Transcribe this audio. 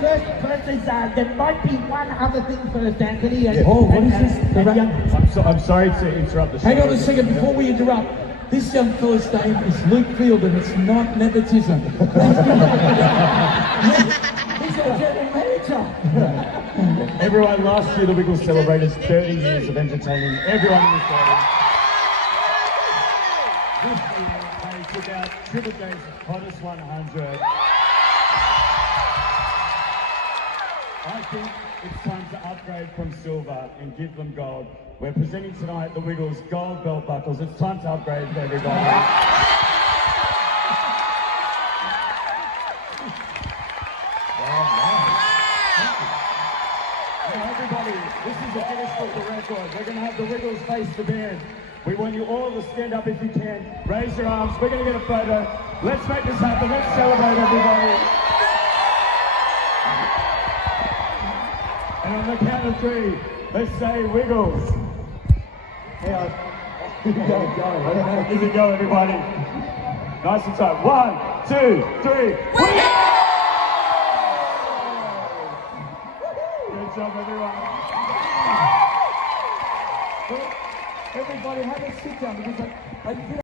first is there might be one other thing first, Anthony. And, Oh, what is this? I'm sorry to interrupt the show. Hang on a second before we interrupt. This young fella's name is Luke Field and it's not nepotism. He's our general manager. Everyone, last year the Wiggles celebrated 30 years of entertaining everyone in this audience. This year they took out Triple J's Hottest 100. I think it's time to upgrade from silver and give them gold. We're presenting tonight the Wiggles gold belt buckles. It's time to upgrade for everybody. Now everybody, this is a Guinness Book of Records. We're going to have the Wiggles face the band. We want you all to stand up if you can. Raise your arms. We're going to get a photo. Let's make this happen. Let's celebrate everybody. And on the count of three, let's say Wiggles. Here you go, everybody. Nice and tight. 1, 2, 3. Wiggles! Good job, everyone. Everybody have a sit down because I